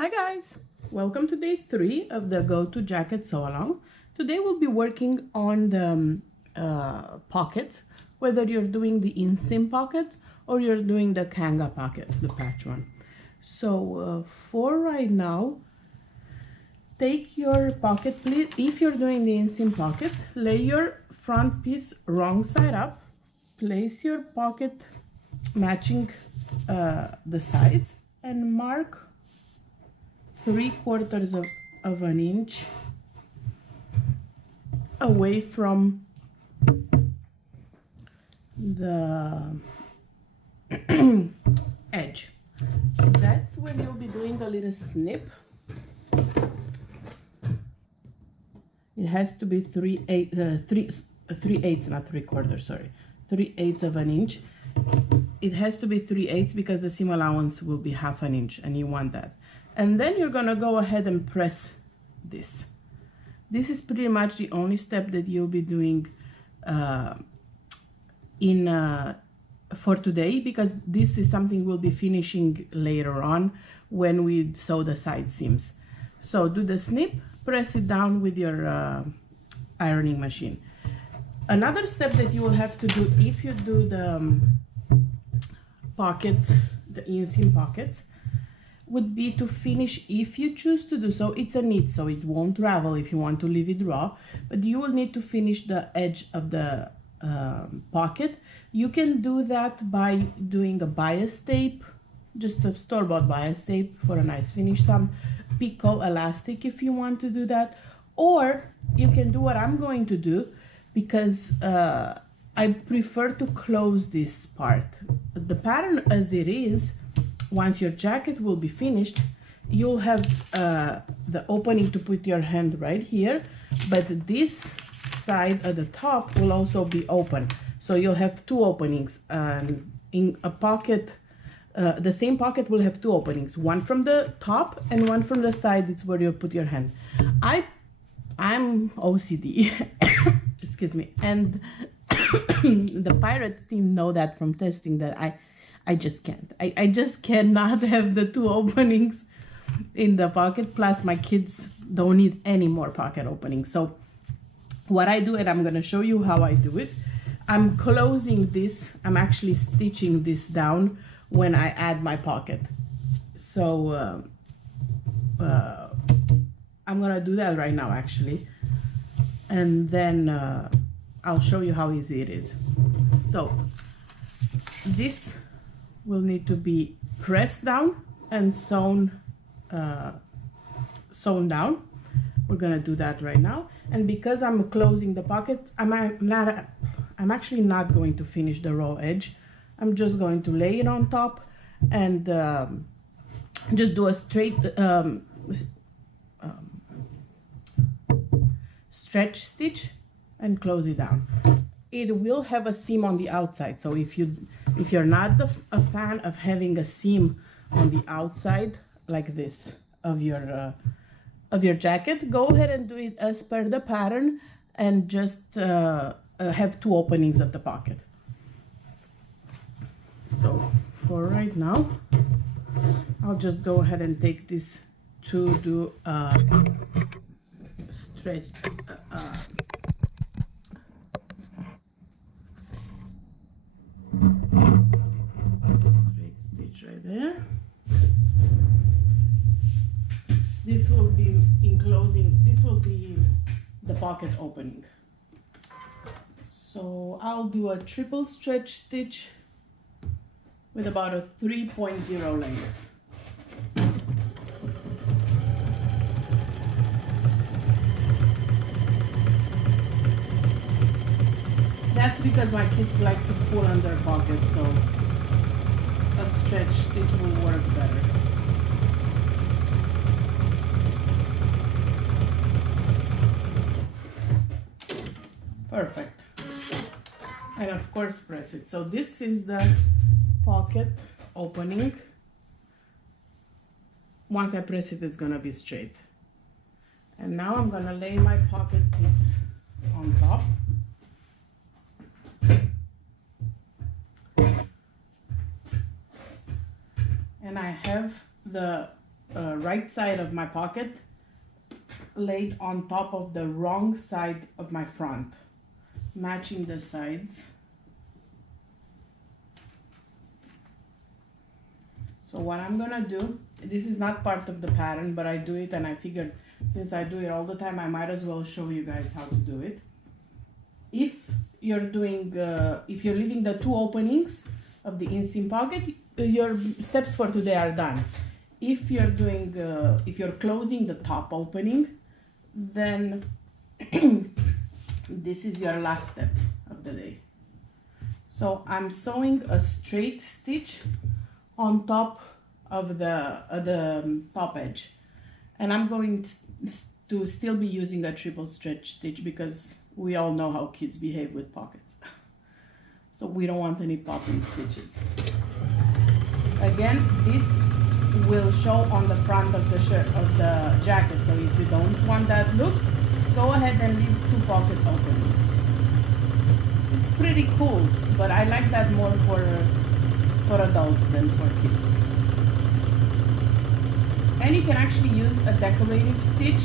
Hi guys, welcome to day 3 of the Go To Jacket Sew Along. Today we'll be working on the pockets, whether you're doing the inseam pockets or you're doing the kanga pocket, the patch one. So for right now, take your pocket, please. If you're doing the inseam pockets, lay your front piece wrong side up, place your pocket matching the sides, and mark 3/4 of an inch away from the edge. That's when you'll be doing a little snip. It has to be 3/8, not 3/4, sorry, 3/8 of an inch. It has to be 3/8 because the seam allowance will be 1/2 inch, and you want that. And then you're gonna go ahead and press this. This is pretty much the only step that you'll be doing for today, because this is something we'll be finishing later on when we sew the side seams. So do the snip, press it down with your ironing machine. Another step that you will have to do if you do the pockets, the inseam pockets, would be to finish, if you choose to do so. It's a knit, so it won't ravel if you want to leave it raw, but you will need to finish the edge of the pocket. You can do that by doing a bias tape, just a store-bought bias tape for a nice finish, some picot elastic if you want to do that, or you can do what I'm going to do, because I prefer to close this part. The pattern as it is, once your jacket will be finished, you'll have the opening to put your hand right here, but this side at the top will also be open. So you'll have 2 openings. In a pocket, the same pocket will have 2 openings, one from the top and one from the side. It's where you put your hand. I'm OCD, excuse me, and the pirate team know that from testing that I just can't. I just cannot have the 2 openings in the pocket. Plus my kids don't need any more pocket openings. So what I do, and I'm going to show you how I do it, I'm closing this. I'm actually stitching this down when I add my pocket. So I'm going to do that right now actually. And then I'll show you how easy it is. So this will need to be pressed down and sewn down. We're gonna do that right now. And because I'm closing the pocket, I'm actually not going to finish the raw edge. I'm just going to lay it on top and just do a straight stretch stitch and close it down. It will have a seam on the outside, so if you're not a fan of having a seam on the outside like this of your jacket, go ahead and do it as per the pattern and just have 2 openings at the pocket. So for right now, I'll just go ahead and take this to do stretch straight stitch right there. This will be enclosing, this will be the pocket opening. So I'll do a triple stretch stitch with about a 3.0 length. That's because my kids like to pull on their pockets, so a stretch stitch will work better. Perfect. And of course press it. So this is the pocket opening. Once I press it, it's gonna be straight. And now I'm gonna lay my pocket piece on top. And I have the right side of my pocket laid on top of the wrong side of my front, matching the sides. So what I'm gonna do, this is not part of the pattern, but I do it, and I figured since I do it all the time, I might as well show you guys how to do it. If you're doing, if you're leaving the two openings of the inseam pocket, your steps for today are done. If you're doing, if you're closing the top opening, then this is your last step of the day. So I'm sewing a straight stitch on top of the top edge, and I'm going to still be using a triple stretch stitch because we all know how kids behave with pockets. So we don't want any popping stitches. Again, this will show on the front of the shirt, of the jacket. So if you don't want that look, go ahead and leave two pocket openings. It's pretty cool, but I like that more for adults than for kids. And you can actually use a decorative stitch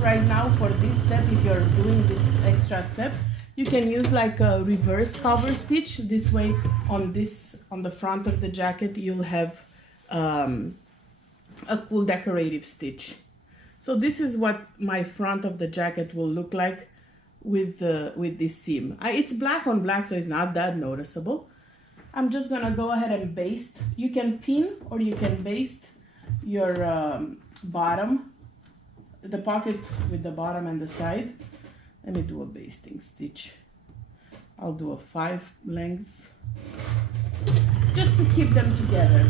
right now for this step. If you're doing this extra step, you can use like a reverse cover stitch. This way on the front of the jacket, you'll have a cool decorative stitch. So this is what my front of the jacket will look like with this seam. It's black on black, so it's not that noticeable. I'm just gonna go ahead and baste. You can pin or you can baste your bottom, the pocket with the bottom and the side. Let me do a basting stitch. I'll do a 5 length just to keep them together,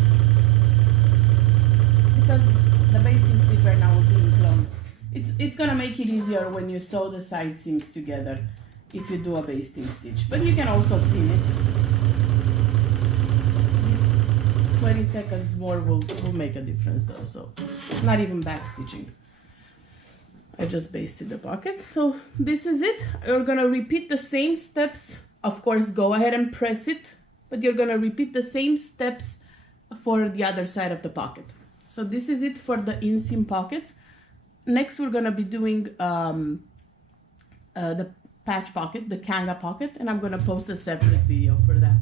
because the basting stitch right now will be enclosed. It's gonna make it easier when you sew the side seams together if you do a basting stitch, but you can also pin it. 20 seconds more will make a difference though, so not even back stitching. I just basted the pocket. So this is it. You're gonna repeat the same steps. Of course, go ahead and press it, but you're gonna repeat the same steps for the other side of the pocket. So this is it for the inseam pockets. Next, we're gonna be doing the patch pocket, the kanga pocket, and I'm gonna post a separate video for that.